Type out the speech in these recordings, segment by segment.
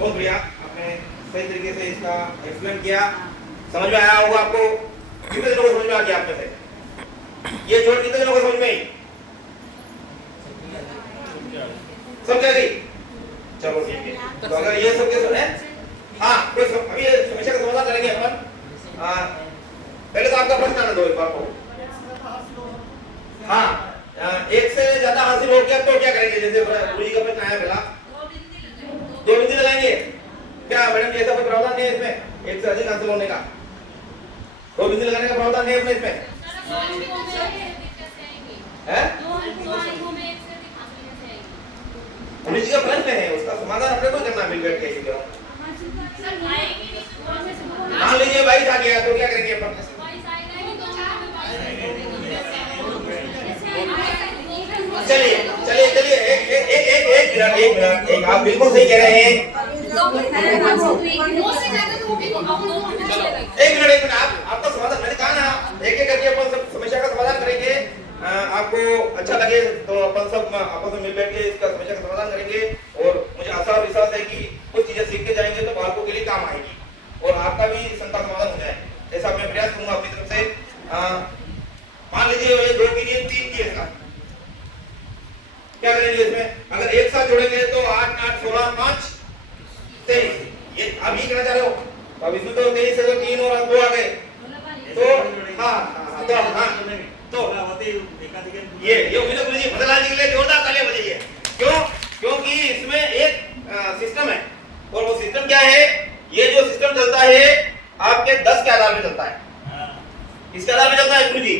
बहुत बढ़िया, आपने सही तरीके से इसका एक्सप्लेन किया, समझ में आया होगा आपको। कितने जनों को समझ में आ गया आप में से? ये जोड़ कितने जनों को समझ में आई? सब क्या गई? चलो ठीक है। तो अगर ये सब के सुने, हाँ कोई अभी समस्या का समाधान करेंगे अपन। पहले तो आपका प्रश्न आने दो एक बार को। हाँ, एक से ज्यादा हासिल हो गया तो क्या करेंगे? जैसे गुरु जी का प्रश्न आया पहला, 2 बिंदी लगाएंगे क्या मैडम? ऐसा कोई प्रावधान नहीं है इसमें एक से अधिक हासिल होने का? 2 बिंदी लगाने का प्रावधान नहीं है अपने इसमें? है? गुरु जी का प्रश्न है, उसका समाधान अपने को करना मिल बैठ के। मान लीजिए 22 आ गया तो क्या करेंगे अपन? चलिए चलिए चलिए एक मिनट, आप बिल्कुल सही कह रहे हैं। एक मिनट, आपका समाधान मैंने कहा ना, एक एक करके अपन सब समस्या का समाधान करेंगे। आपको अच्छा लगे तो अपन सब आपस में मिल बैठ के इसका समस्या का समाधान करेंगे। और मुझे आशा और विश्वास है कि कुछ चीजें सीख के जाएंगे तो बालकों के लिए काम आएगी और आपका भी शंका समाधान हो जाए, ऐसा मैं प्रयास करूंगा अपनी तरफ से। मान लीजिए 2 की नियम 3 की है, क्या करेंगे इसमें? अगर एक साथ जोड़ेंगे तो 8 8 16 5 23। ये आप ही कहना चाह रहे हो? तो अब इसमें तो 23 से तो 3 और 2 आ गए तो तो ये उम्मीद गुरु जी बदलाने के लिए जोरदार तालियां बजाइए। क्यों? क्योंकि इसमें एक सिस्टम है और वो सिस्टम क्या है? ये जो सिस्टम चलता है आपके 10 के आधार पे चलता है। किसके आधार पे चलता है गुरु जी?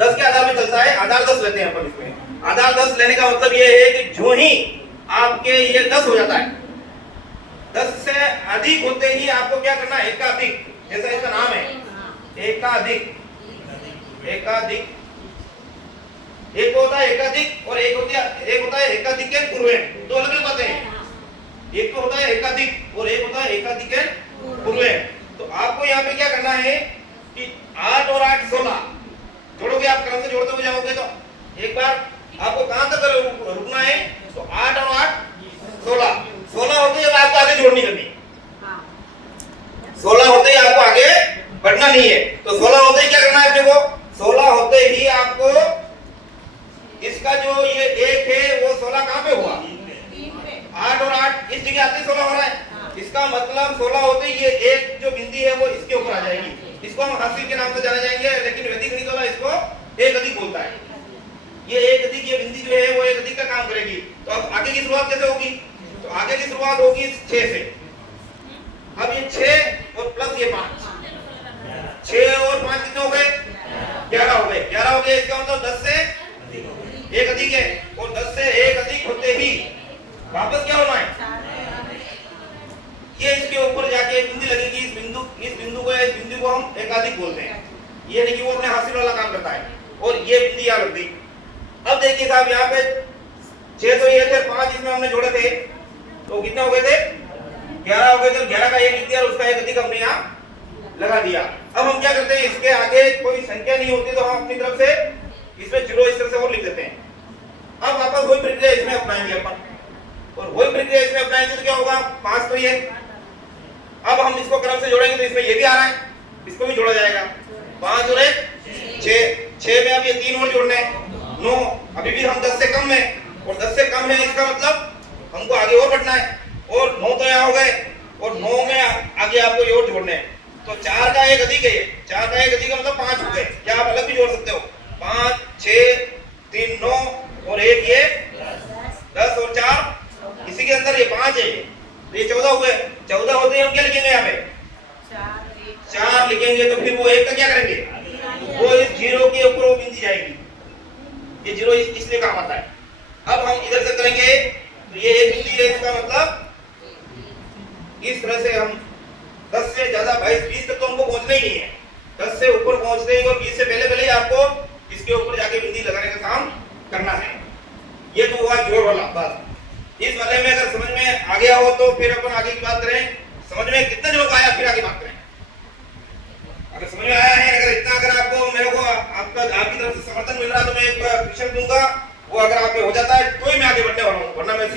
10 के आधार पे चलता है। आधार 10 लेते हैं अपन इसमें। आधार 10 लेने का मतलब ये है कि जो ही आपके ये 10 हो जाता है, 10 से अधिक होते ही आपको क्या करना है? एकाधिक, जैसा इसका नाम है एकाधिक। एकाधिक एक होता है एकाधिक और एक होता है एकाधिक के पूर्वेण। दो अलग अलग बातें हैं। एक तो होता है एकाधिक और एक होता है एकाधिक के पूर्वेण। तो आपको यहाँ पे क्या करना है कि 8 और 8 16 जोड़ोगे, आप क्रम से जोड़ते हुए जाओगे तो एक बार आपको कहां तक रुकना है? तो 8 और 8 16 होते ही आपको आगे जोड़नी करनी। 16 होते ही आपको आगे बढ़ना नहीं है। तो 16 होते ही क्या करना है अपने को? 16 होते ही आपको इसका जो ये 1 है वो 16 कहां पे हुआ? 8 और 8 इस जगह आते 16 हो रहा है। इसका मतलब 16 होते ही ये एक जो बिंदी है वो इसके ऊपर आ जाएगी। इसको हम हासिल के नाम से जाने जाएंगे, लेकिन वैदिक गणित वाला इसको एक अधिक बोलता है। ये एक अधिक, ये बिंदी जो है वो एक अधिक का काम करेगी। तो अब आगे की शुरुआत कैसे होगी? तो आगे की शुरुआत होगी 6 से। अब ये 6 और प्लस ये 5, 6 और 5 कितने हो गए? 11 हो गए। 11 हो गए, इसका मतलब 10 से एक अधिक है और 10 से एक अधिक होते ही वापस क्या होना है? ये इसके ऊपर जाके एक बिंदी लगेगी। इस बिंदु को हम एकाधिक बोलते हैं। ये नहीं कि वो अपने हासिल वाला काम करता है। और ये बिंदी यहाँ लग गई। अब देखिए साहब, यहाँ पे 6 तो ये थे, 5 इसमें हमने जोड़े थे तो कितने हो गए थे? 11 हो गए थे। 11 का एक लिख दिया और उसका एक अधिक हमने यहाँ लगा दिया। अब हम क्या करते हैं? इसके आगे कोई संख्या नहीं होती तो हम अपनी तरफ से इसमें 0 इस तरह से और लिख देते हैं। अब वापस वही प्रक्रिया इसमें अपनाएंगे अपन, और वही प्रक्रिया इसमें अपनाएंगे तो क्या होगा? 5 तो ये, अब हम इसको क्रम से जोड़ेंगे तो इसमें ये भी आ रहा है, इसको भी जोड़ा जाएगा। 5 और 1 6 में अब ये 3 और जोड़ने 9। अभी भी हम 10 से कम है और 10 से कम है, इसका मतलब हमको आगे और बढ़ना है। और 9 तो यहाँ हो गए और 9 में आगे आपको ये और जोड़ने हैं। तो 4 का एक अधिक है, 4 का एक अधिक का मतलब 5 हो गए। क्या आप अलग भी जोड़ सकते हो? 5 6 3 9 और 1 ये 10 और 4 इसी के अंदर ये 5 है, तो ये 14 हुए। 14 होते ही हम क्या लिखेंगे? यहाँ पे 4 लिखेंगे। तो फिर वो 1 का क्या करेंगे? वो इस 0 के ऊपर वो बिंदी जाएगी। ये 0 इसलिए काम आता है। अब हम इधर से करेंगे तो ये एक बिंदी है, इसका मतलब इस तरह से हम 10 से ज्यादा 20 तक तो हमको पहुंचना ही नहीं है। 10 से ऊपर पहुंचते ही और 20 से पहले ही आपको इसके ऊपर जाके बिंदी लगाने का काम करना है। ये तो हुआ जोड़ वाला बात। इस वाले में अगर समझ में आ गया हो तो फिर अपन आगे की बात करें। समझ में कितने लोग आया फिर आगे बात करें। अगर समझ में आया है, अगर आपको मेरे को आपकी तरफ से समर्थन मिल रहा है तो मैं एक प्रशिक्षण दूंगा। वो अगर आप पे हो जाता है तो ही मैं आगे बढ़ने वाला हूँ, वरना मैं